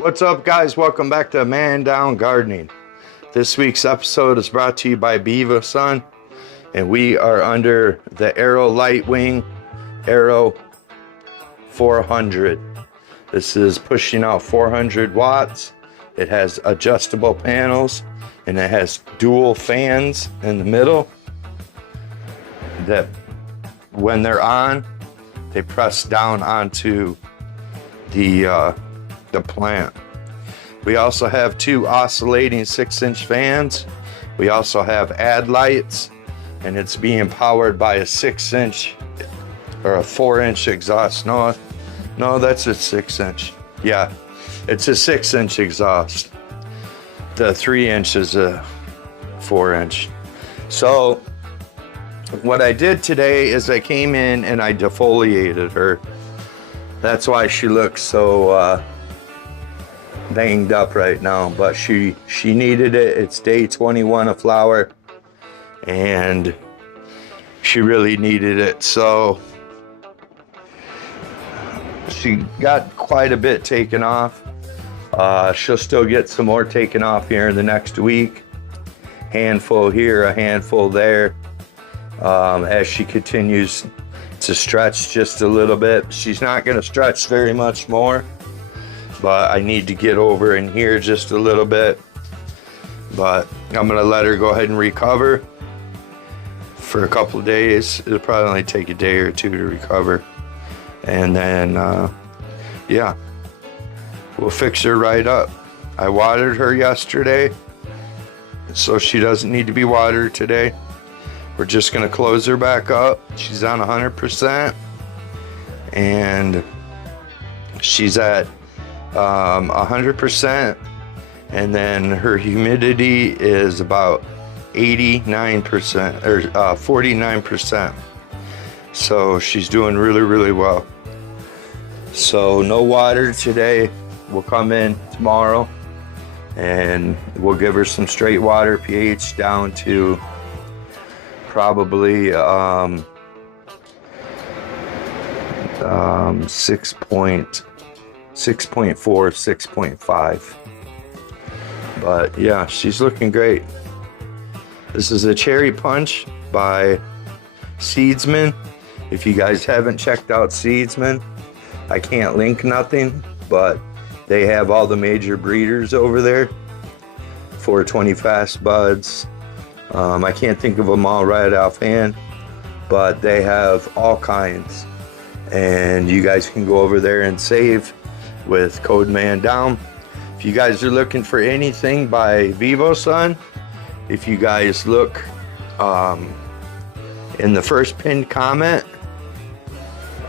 What's up, guys? Welcome back to Mandown Gardening. This week's episode is brought to you by Vivosun, and we are under the AEROLIGHTWINGS Aero 400. This is pushing out 400 watts. It has adjustable panels, and it has dual fans in the middle that when they're on, they press down onto the plant. We also have two oscillating 6-inch fans. We also have ad lights, and it's being powered by a 6-inch or a 4-inch exhaust. No, that's a 6-inch. Yeah, it's a 6-inch exhaust. The 3-inch is a 4-inch. So what I did today is I came in and I defoliated her. That's why she looks so banged up right now, but she needed it. It's day 21 of flower, and she really needed it. So she got quite a bit taken off. She'll still get some more taken off here in the next week. Handful here, a handful there, as she continues to stretch just a little bit. She's not going to stretch very much more, but I need to get over in here just a little bit. But I'm going to let her go ahead and recover for a couple of days. It'll probably only take a day or two to recover, and then yeah, we'll fix her right up. I watered her yesterday, so she doesn't need to be watered today. We're just going to close her back up. She's on 100%, and she's at 100%, and then her humidity is about 89% or 49%. So she's doing really well. So no water today. We'll come in tomorrow and we'll give her some straight water, pH down to probably 6.4, 6.5. But yeah, she's looking great. This is a cherry punch by Seedsman. If you guys haven't checked out Seedsman, I can't link nothing, but they have all the major breeders over there. 420 fast buds. I can't think of them all right offhand, but they have all kinds. And you guys can go over there and save with code Mandown. If you guys are looking for anything by Vivosun, if you guys look in the first pinned comment,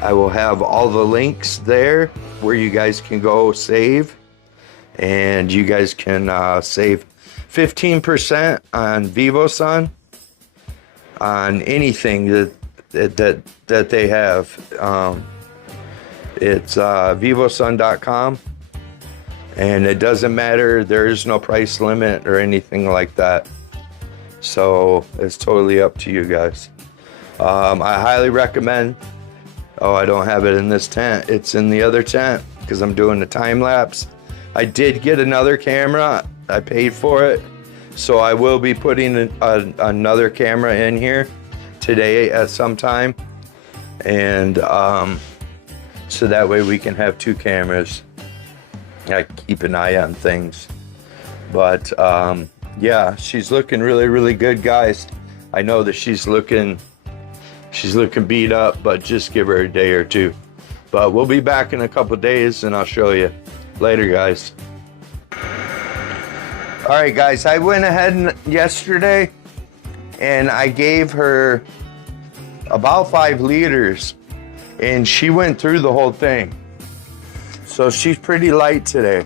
I will have all the links there where you guys can go save, and you guys can save 15% on Vivosun on anything that they have. It's Vivosun.com, and it doesn't matter. There is no price limit or anything like that. So it's totally up to you guys. I highly recommend. Oh, I don't have it in this tent. It's in the other tent because I'm doing the time lapse. I did get another camera. I paid for it. So I will be putting another camera in here today at some time. And so that way we can have two cameras. I keep an eye on things. But yeah, she's looking really good, guys. I know that she's looking beat up, but just give her a day or two. But we'll be back in a couple days and I'll show you. Later, guys. All right, guys, I went ahead yesterday and I gave her about 5 liters, and she went through the whole thing. So she's pretty light today.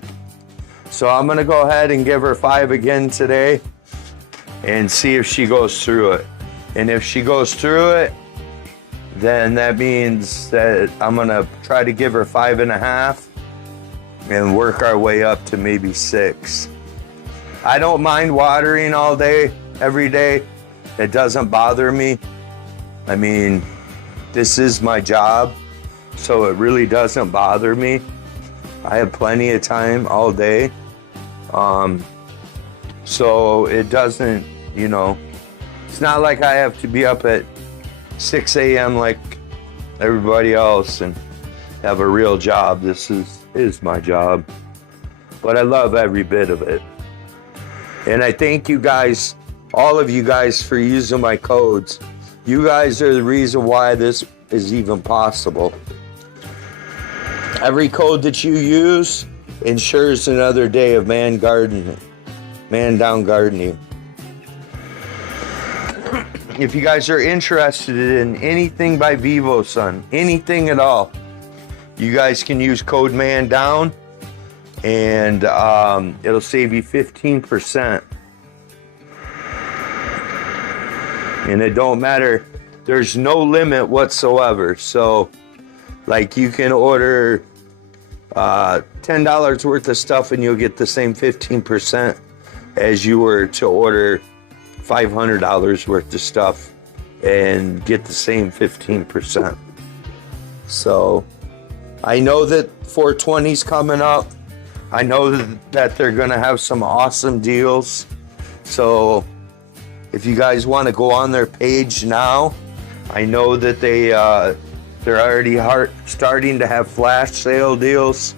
So I'm gonna go ahead and give her 5 again today and see if she goes through it. And if she goes through it, then that means that I'm gonna try to give her 5.5 and work our way up to maybe 6. I don't mind watering all day, every day. It doesn't bother me. I mean, this is my job, so it really doesn't bother me. I have plenty of time all day. So it doesn't, you know, it's not like I have to be up at 6 a.m. like everybody else and have a real job. This is my job, but I love every bit of it. And I thank you guys, all of you guys, for using my codes. You guys are the reason why this is even possible. Every code that you use ensures another day of Mandown gardening. If you guys are interested in anything by Vivosun, anything at all, you guys can use code Mandown, and it'll save you 15%. And it don't matter. There's no limit whatsoever. So, like, you can order $10 worth of stuff and you'll get the same 15% as you were to order $500 worth of stuff and get the same 15%. So I know that 420's coming up. I know that they're gonna have some awesome deals. So if you guys want to go on their page now, I know that they're already starting to have flash sale deals.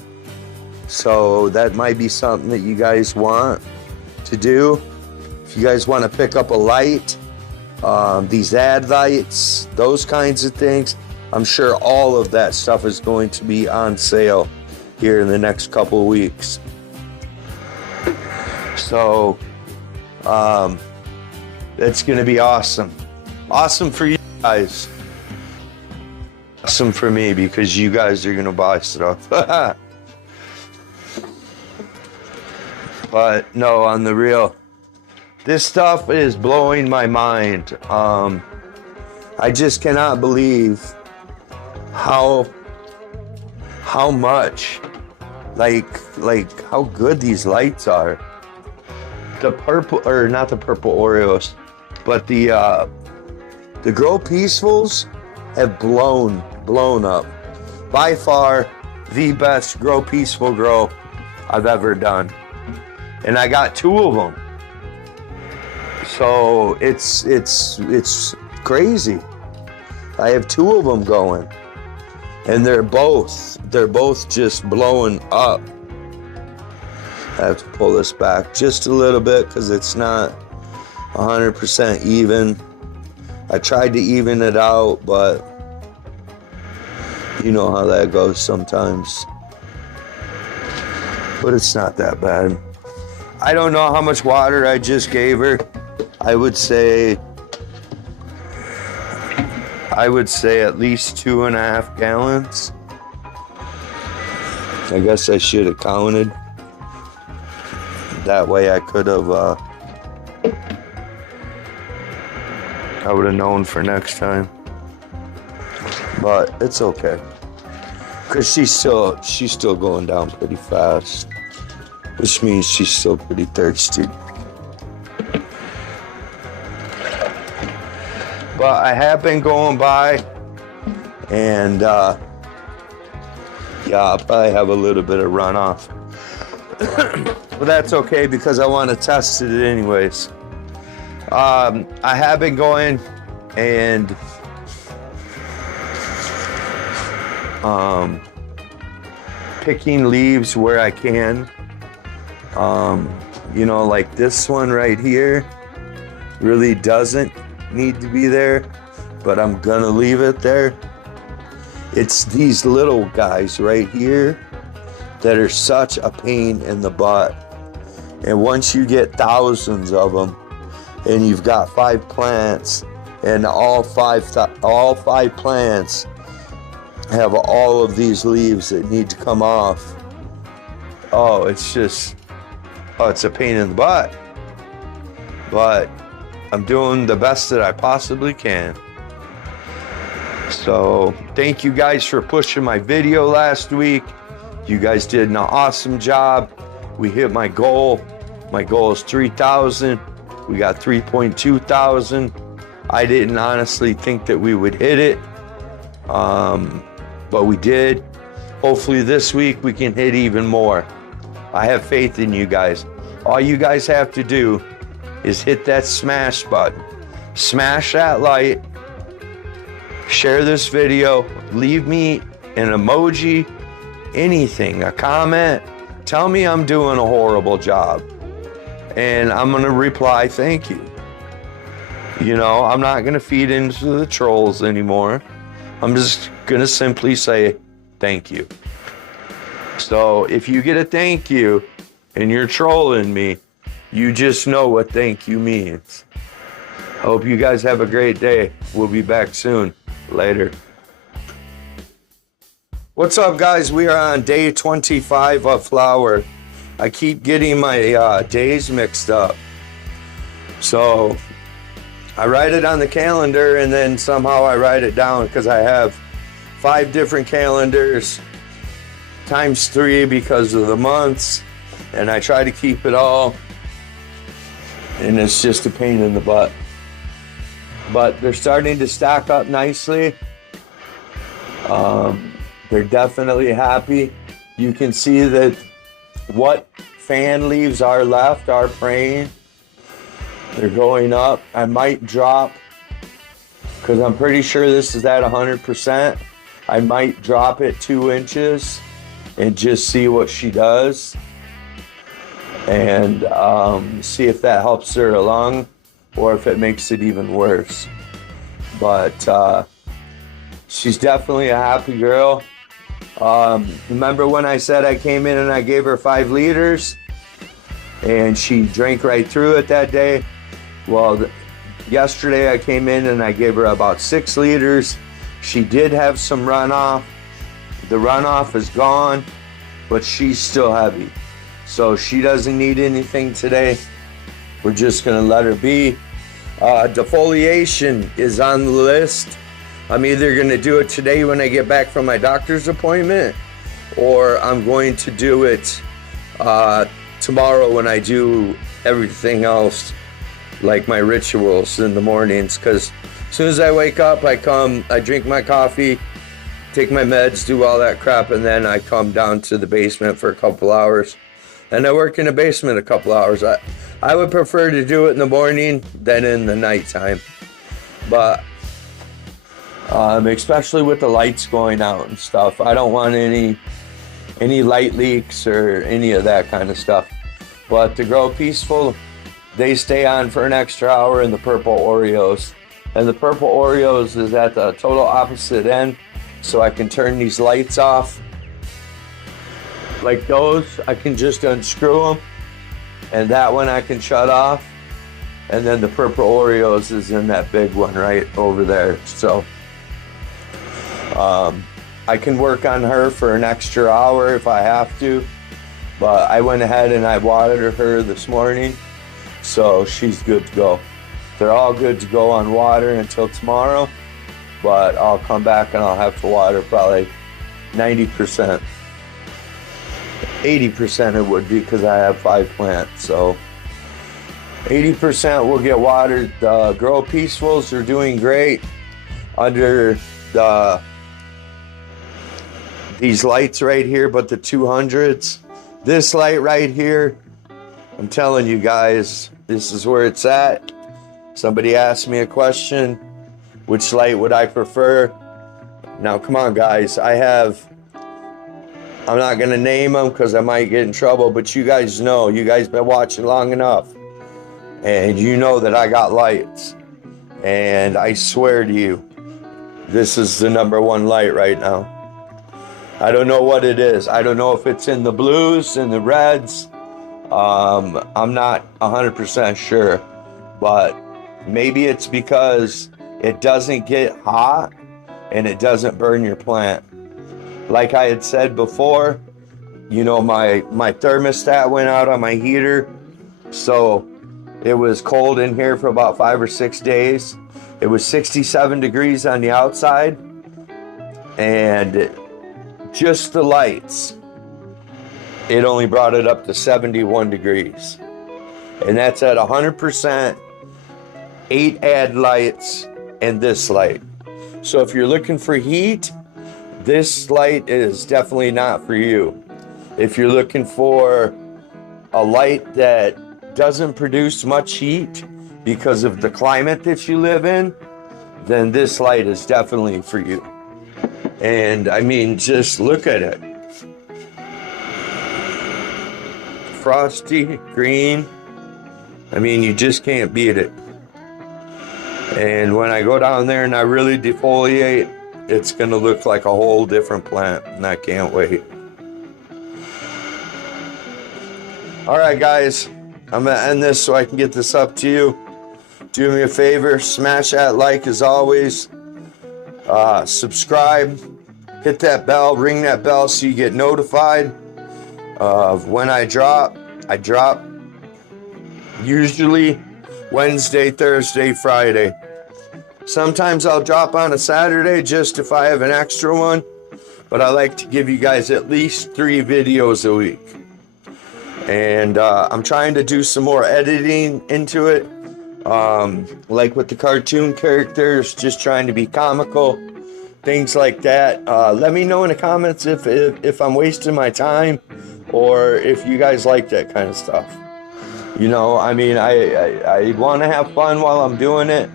So that might be something that you guys want to do. If you guys want to pick up a light, these ad lights, those kinds of things, I'm sure all of that stuff is going to be on sale here in the next couple of weeks. So that's going to be awesome. Awesome for you guys. Awesome for me, because you guys are going to buy stuff. But no, on the real, this stuff is blowing my mind. I just cannot believe how much, like how good these lights are. The purple, or not the purple Oreos, but the Grow Peacefuls have blown up. By far the best Grow Peaceful grow I've ever done. And I got 2 of them. So it's crazy. I have 2 of them going, and they're both just blowing up. I have to pull this back just a little bit because it's not 100% even. I tried to even it out, but you know how that goes sometimes. But it's not that bad. I don't know how much water I just gave her. I would say at least 2.5 gallons. I guess I should have counted. That way I could have, I would have known for next time. But it's okay. Cause she's still going down pretty fast. Which means she's still pretty thirsty. But I have been going by, and yeah, I'll probably have a little bit of runoff. But that's okay, because I want to test it anyways. I have been going and picking leaves where I can. You know, like this one right here really doesn't need to be there, but I'm gonna leave it there. It's these little guys right here that are such a pain in the butt. And once you get thousands of them, and you've got 5 plants, and all five plants have all of these leaves that need to come off. Oh, it's a pain in the butt. But I'm doing the best that I possibly can. So thank you guys for pushing my video last week. You guys did an awesome job. We hit my goal. My goal is 3,000. We got 3.2 thousand. I didn't honestly think that we would hit it, but we did. Hopefully this week we can hit even more. I have faith in you guys. All you guys have to do is hit that smash button. Smash that like, share this video, leave me an emoji, anything, a comment. Tell me I'm doing a horrible job. And I'm gonna reply, thank you. You know, I'm not gonna feed into the trolls anymore. I'm just gonna simply say, thank you. So if you get a thank you and you're trolling me, you just know what thank you means. Hope you guys have a great day. We'll be back soon. Later. What's up, guys? We are on day 25 of flower. I keep getting my days mixed up. So I write it on the calendar and then somehow I write it down because I have 5 different calendars times 3 because of the months, and I try to keep it all, and it's just a pain in the butt. But they're starting to stack up nicely. They're definitely happy. You can see that what fan leaves are left are praying. They're going up. I might drop, because I'm pretty sure this is at 100%. I might drop it 2 inches and just see what she does, and see if that helps her along or if it makes it even worse. But she's definitely a happy girl. Remember when I said I came in and I gave her 5 liters and she drank right through it that day? Well, yesterday I came in and I gave her about 6 liters. She did have some runoff. The runoff is gone, but she's still heavy. So she doesn't need anything today. We're just gonna let her be. Defoliation is on the list. I'm either gonna do it today when I get back from my doctor's appointment, or I'm going to do it tomorrow when I do everything else, like my rituals in the mornings. Because as soon as I wake up, I drink my coffee, take my meds, do all that crap, and then I come down to the basement for a couple hours. And I work in the basement a couple hours. I would prefer to do it in the morning than in the nighttime. But especially with the lights going out and stuff, I don't want any light leaks or any of that kind of stuff. But to grow peaceful, they stay on for an extra hour in the purple Oreos. And the purple Oreos is at the total opposite end, so I can turn these lights off. Like those, I can just unscrew them, and that one I can shut off. And then the purple Oreos is in that big one right over there. So I can work on her for an extra hour if I have to. But I went ahead and I watered her this morning, so she's good to go. They're all good to go on water until tomorrow, but I'll come back and I'll have to water probably 90%. 80% it would be, because I have 5 plants, so 80% will get watered. The Grow Peacefuls are doing great under these lights right here, but the 200s. This light right here, I'm telling you guys, this is where it's at. Somebody asked me a question, which light would I prefer? Now, come on, guys. I'm not going to name them because I might get in trouble, but you guys know. You guys been watching long enough. And you know that I got lights. And I swear to you, this is the #1 light right now. I don't know what it is. I don't know if it's in the blues and the reds. I'm not 100% sure. But maybe it's because it doesn't get hot and it doesn't burn your plant. Like I had said before, you know, my thermostat went out on my heater, so it was cold in here for about 5 or 6 days. It was 67 degrees on the outside, and just the lights, it only brought it up to 71 degrees. And that's at 100%, 8 add lights and this light. So if you're looking for heat, this light is definitely not for you. If you're looking for a light that doesn't produce much heat because of the climate that you live in, then this light is definitely for you. And I mean, just look at it. Frosty green. I mean, you just can't beat it. And when I go down there and I really defoliate, it's going to look like a whole different plant, and I can't wait. All right, guys, I'm going to end this so I can get this up to you. Do me a favor, smash that like as always. Subscribe, hit that bell, ring that bell so you get notified of when I drop. I drop usually Wednesday, Thursday, Friday. Sometimes I'll drop on a Saturday just if I have an extra one, but I like to give you guys at least 3 videos a week. And I'm trying to do some more editing into it, like with the cartoon characters, just trying to be comical, things like that. Let me know in the comments if I'm wasting my time or if you guys like that kind of stuff. You know, I mean, I want to have fun while I'm doing it,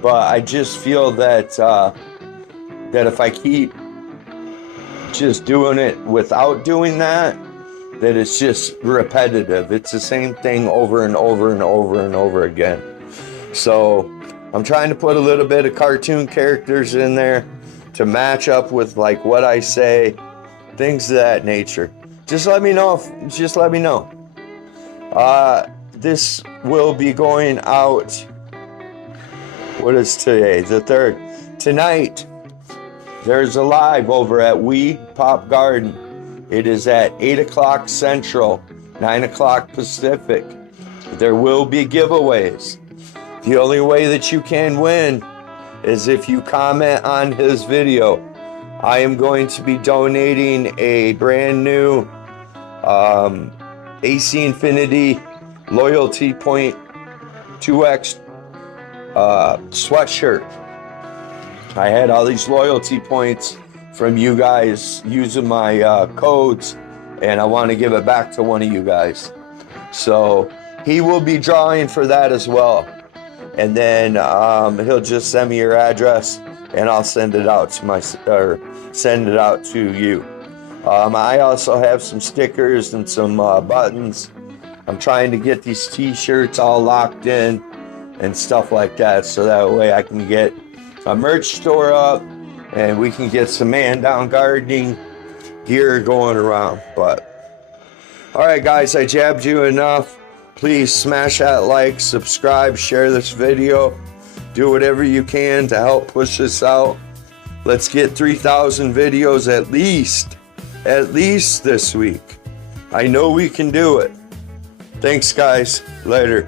but I just feel that that if I keep just doing it without doing that, that it's just repetitive. It's the same thing over and over and over and over again. So I'm trying to put a little bit of cartoon characters in there to match up with like what I say, things of that nature. Just let me know. Just let me know. This will be going out. What is today? The 3rd. Tonight, there's a live over at We Pop Garden. It is at 8 o'clock Central, 9 o'clock Pacific. There will be giveaways. The only way that you can win is if you comment on his video. I am going to be donating a brand new AC Infinity Loyalty Point 2X sweatshirt. I had all these loyalty points from you guys using my codes, and I want to give it back to one of you guys. So he will be drawing for that as well. And then he'll just send me your address and I'll send it out to you. I also have some stickers and some buttons. I'm trying to get these t-shirts all locked in and stuff like that, so that way I can get a merch store up and we can get some Mandown gardening gear going around. But all right, guys, I jabbed you enough. Please smash that like, subscribe, share this video, do whatever you can to help push this out. Let's get 3,000 videos at least this week. I know we can do it. Thanks, guys. Later.